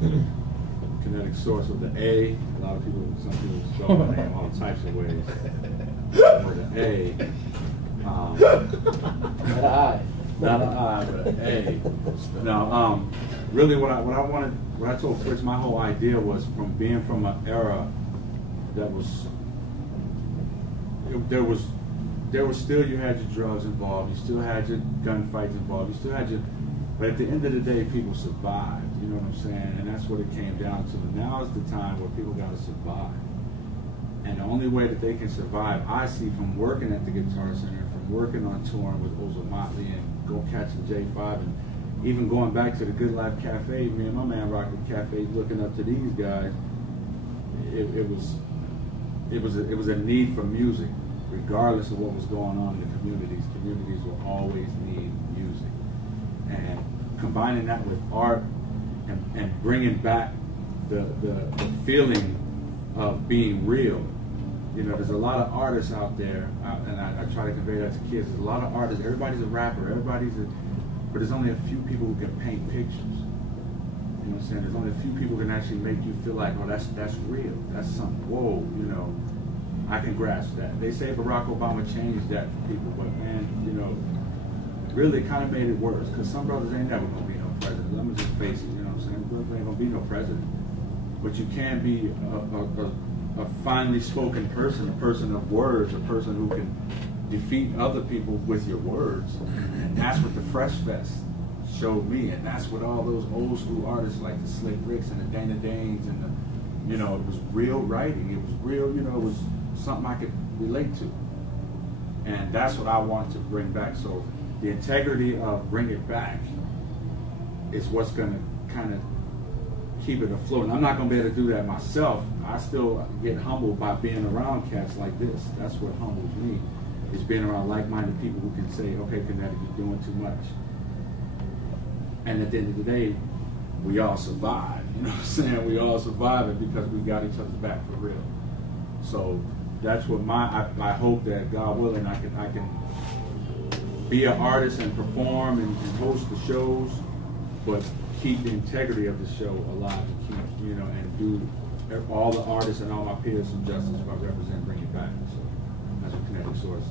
Kinetic source with the A. A lot of people, some people spell my name all types of ways. With the A. Not an I. Not an I, but an A. Now, really, what I told Fritz, my whole idea was from being from an era that was, there was still, you had your drugs involved, you still had your gunfights involved, you still had your, but at the end of the day, people survived, you know what I'm saying? And that's what it came down to. Now is the time where people got to survive. And the only way that they can survive, I see from working at the Guitar Center, from working on touring with Ozo Motley and Go Catching J5, and even going back to the Good Life Cafe, me and my man Rocket Cafe, looking up to these guys, it was a need for music, regardless of what was going on in the communities. Communities will always need music. And combining that with art and bringing back the feeling of being real. You know, there's a lot of artists out there, and I try to convey that to kids. There's a lot of artists. Everybody's a rapper. But there's only a few people who can paint pictures. You know what I'm saying? There's only a few people who can actually make you feel like, oh, that's real. That's something. Whoa, you know, I can grasp that. They say Barack Obama changed that for people, but man, you know, really kind of made it worse, because some brothers ain't never gonna be no president. Let me just face it. You know what I'm saying? Brothers ain't gonna be no president. But you can be a finely spoken person, a person of words, a person who can defeat other people with your words. And that's what the Fresh Fest showed me, and that's what all those old school artists like the Slick Ricks and the Dana Danes and the, you know, it was real writing. It was real, you know, it was something I could relate to. And that's what I want to bring back. So the integrity of Bring It Back is what's going to kind of keep it afloat. And I'm not going to be able to do that myself. I still get humbled by being around cats like this. That's what humbles me, is being around like-minded people who can say, okay, Kanetic, you're doing too much. And at the end of the day, we all survive. You know what I'm saying? We all survive it because we got each other's back for real. So that's what I hope that, God willing, I can be an artist and perform and host the shows, but keep the integrity of the show alive, and keep, you know, and do all the artists and all my peers some justice by representing Bring It Back. So that's what Kinetic Source is.